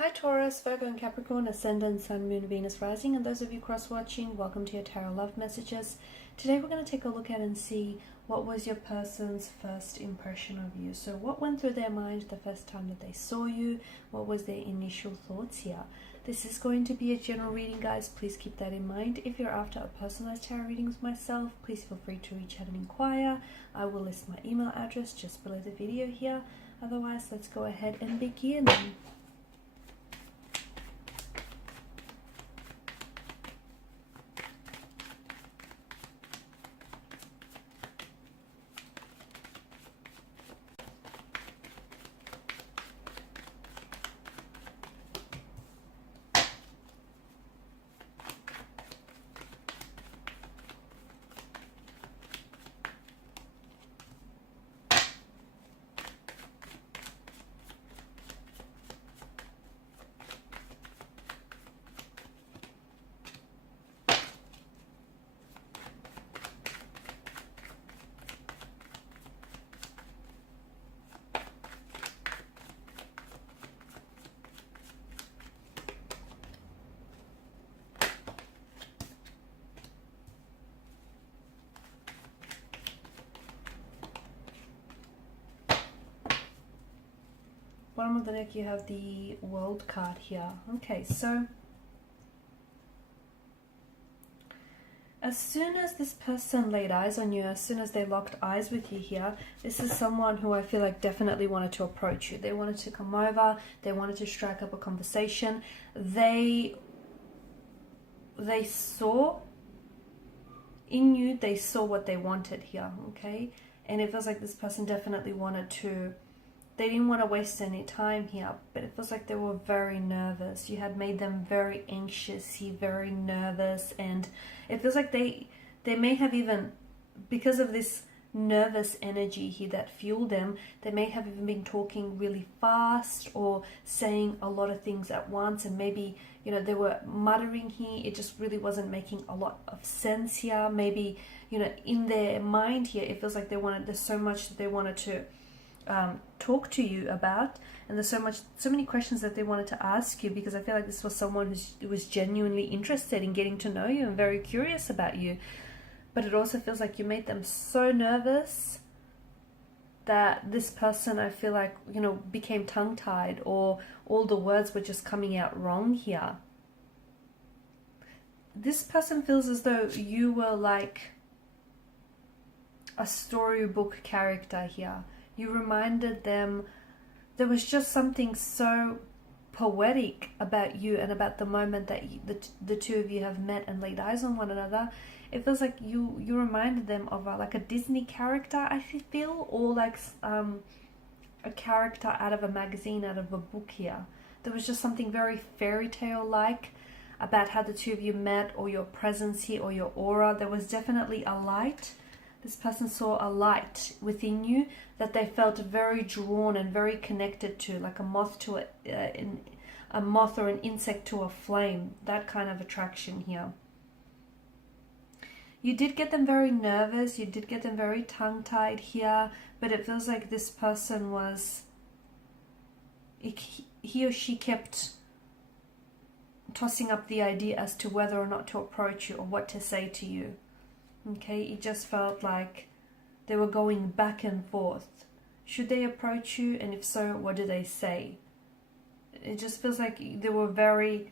Hi Taurus, Virgo and Capricorn, Ascendant, Sun, Moon, Venus, Rising, and those of you cross-watching, welcome to your Tarot Love Messages. Today we're going to take a look at and see what was your person's first impression of you. So what went through their mind the first time that they saw you? What was their initial thoughts here? This is going to be a general reading, guys. Please keep that in mind. If you're after a personalized tarot reading with myself, please feel free to reach out and inquire. I will list my email address just below the video here. Otherwise, let's go ahead and begin. Bottom of the deck, you have the World card here. Okay, so as soon as this person laid eyes on you, as soon as they locked eyes with you here, this is someone who I feel like definitely wanted to approach you. They wanted to come over. They wanted to strike up a conversation. They saw in you, they saw what they wanted here, okay? And it feels like this person definitely wanted to, they didn't want to waste any time here, but it feels like they were very nervous. You had made them very anxious, very nervous, and it feels like they may have even, because of this nervous energy here that fueled them, they may have even been talking really fast or saying a lot of things at once, and maybe, you know, they were muttering here. It just really wasn't making a lot of sense here. Maybe, you know, in their mind here, it feels like there's so much that they wanted to talk to you about, and there's so many questions that they wanted to ask you, because I feel like this was someone who was genuinely interested in getting to know you and very curious about you. But it also feels like you made them so nervous that this person, I feel like, you know, became tongue-tied, or all the words were just coming out wrong here. This person feels as though you were like a storybook character here. You reminded them, there was just something so poetic about you and about the moment that the two of you have met and laid eyes on one another. It feels like you reminded them of like a Disney character, I feel, or like a character out of a magazine, out of a book here. There was just something very fairy tale like about how the two of you met, or your presence here, or your aura. There was definitely a light. This person saw a light within you that they felt very drawn and very connected to, like a moth to a moth or an insect to a flame. That kind of attraction here. You did get them very nervous. You did get them very tongue-tied here. But it feels like this person was, he or she kept tossing up the idea as to whether or not to approach you or what to say to you. Okay, it just felt like they were going back and forth. Should they approach you? And if so, what do they say? It just feels like they were very,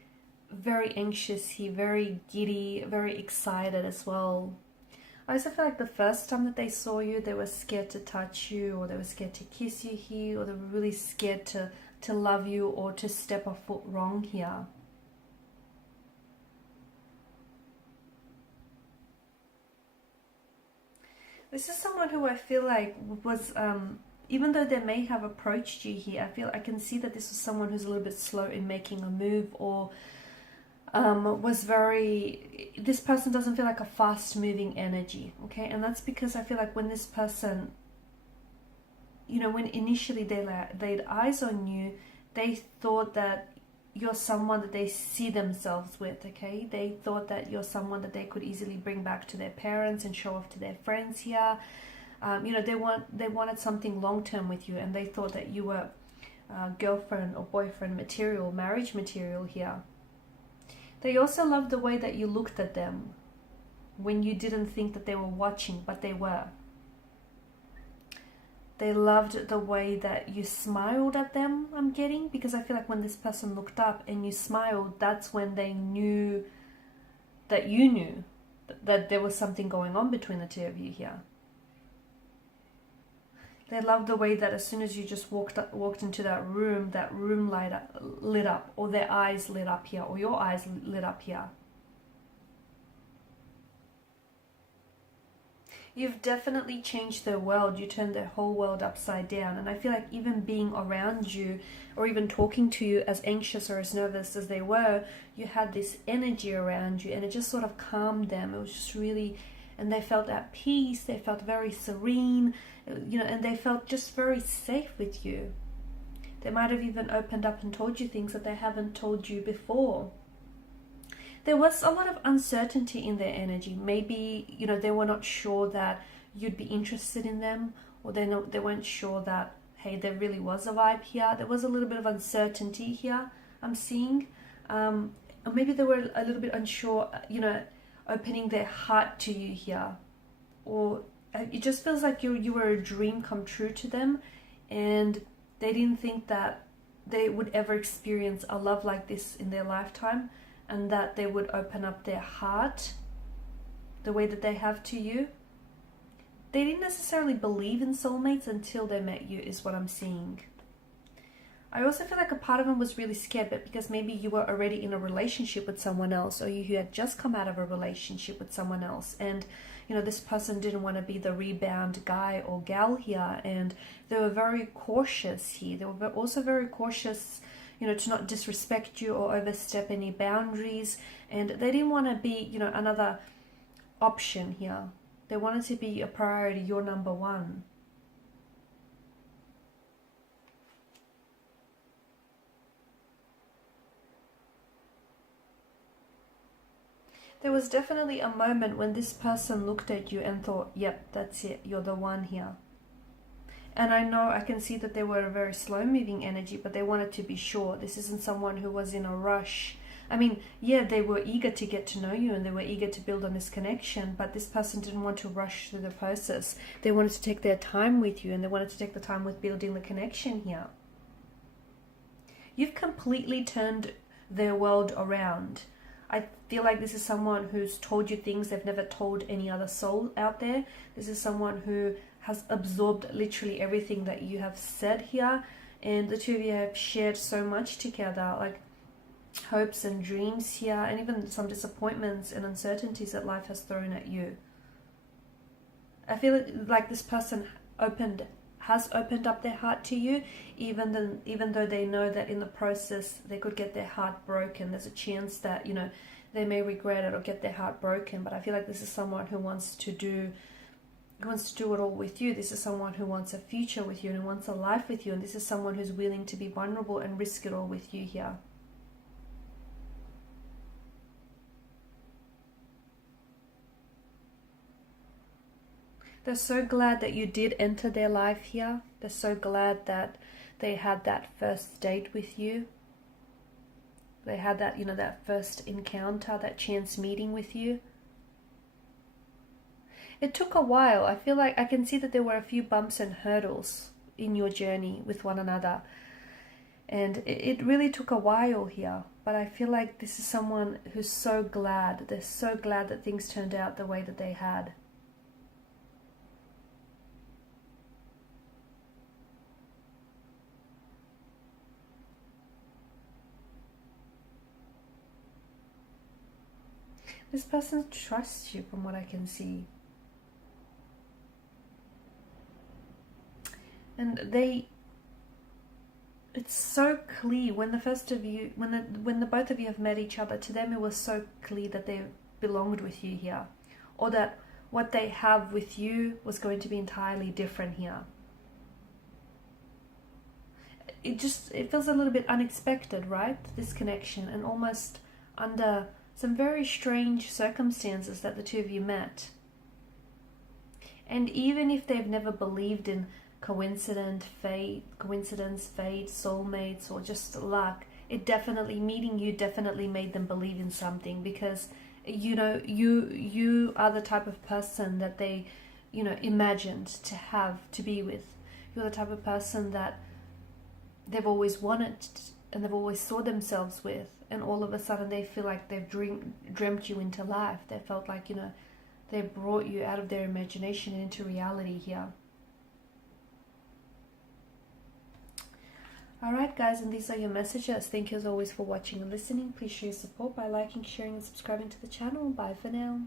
very anxious here, very giddy, very excited as well. I also feel like the first time that they saw you, they were scared to touch you, or they were scared to kiss you here, or they were really scared to love you, or to step a foot wrong here. This is someone who I feel like was, even though they may have approached you here, I can see that this was someone who's a little bit slow in making a move, or this person doesn't feel like a fast moving energy, okay? And that's because I feel like when this person, you know, when initially they laid eyes on you, they thought that you're someone that they see themselves with, okay? They thought that you're someone that they could easily bring back to their parents and show off to their friends here. You know, they wanted something long-term with you, and they thought that you were girlfriend or boyfriend material, marriage material here. They also love the way that you looked at them when you didn't think that they were watching, but they were. They loved the way that you smiled at them, I'm getting, because I feel like when this person looked up and you smiled, that's when they knew that you knew that there was something going on between the two of you here. They loved the way that as soon as you just walked into that room lit up, or their eyes lit up here, or your eyes lit up here. You've definitely changed their world. You turned their whole world upside down. And I feel like even being around you or even talking to you, as anxious or as nervous as they were, you had this energy around you and it just sort of calmed them. It was just really, and they felt at peace. They felt very serene, you know, and they felt just very safe with you. They might have even opened up and told you things that they haven't told you before. There was a lot of uncertainty in their energy. Maybe, you know, they were not sure that you'd be interested in them, or they weren't sure that, hey, there really was a vibe here. There was a little bit of uncertainty here, I'm seeing. Or maybe they were a little bit unsure, you know, opening their heart to you here. Or it just feels like you were a dream come true to them, and they didn't think that they would ever experience a love like this in their lifetime, and that they would open up their heart the way that they have to you. They didn't necessarily believe in soulmates until they met you, is what I'm seeing. I also feel like a part of them was really scared, but because maybe you were already in a relationship with someone else, or you had just come out of a relationship with someone else, and you know, this person didn't want to be the rebound guy or gal here, and they were very cautious here. They were also very cautious, you know, to not disrespect you or overstep any boundaries. And they didn't want to be, you know, another option here. They wanted to be a priority, your number one. There was definitely a moment when this person looked at you and thought, yep, that's it, you're the one here. And I know, I can see that they were a very slow-moving energy, but they wanted to be sure. This isn't someone who was in a rush. I mean, yeah, they were eager to get to know you and they were eager to build on this connection, but this person didn't want to rush through the process. They wanted to take their time with you, and they wanted to take the time with building the connection here. You've completely turned their world around. I feel like this is someone who's told you things they've never told any other soul out there. This is someone who has absorbed literally everything that you have said here, and the two of you have shared so much together, like hopes and dreams here, and even some disappointments and uncertainties that life has thrown at you. I feel like this person has opened up their heart to you, even though they know that in the process they could get their heart broken. There's a chance that, you know, they may regret it or get their heart broken, but I feel like this is someone who wants to do it all with you. This is someone who wants a future with you and wants a life with you, and this is someone who's willing to be vulnerable and risk it all with you here. They're so glad that you did enter their life here. They're so glad that they had that first date with you. They had that, you know, that first encounter, that chance meeting with you. It took a while. I feel like I can see that there were a few bumps and hurdles in your journey with one another. And it really took a while here. But I feel like this is someone who's so glad. They're so glad that things turned out the way that they had. This person trusts you from what I can see. And it's so clear when the both of you have met each other, to them it was so clear that they belonged with you here, or that what they have with you was going to be entirely different here. It feels a little bit unexpected, right? This connection, and almost under some very strange circumstances that the two of you met. And even if they've never believed in coincidence, fate, soulmates, or just luck. It definitely, meeting you definitely made them believe in something, because you know, you are the type of person that they, you know, imagined to be with. You're the type of person that they've always wanted and they've always saw themselves with, and all of a sudden they feel like they've dreamt you into life. They felt like, you know, they brought you out of their imagination into reality here. Alright guys, and these are your messages. Thank you as always for watching and listening. Please show your support by liking, sharing and subscribing to the channel. Bye for now.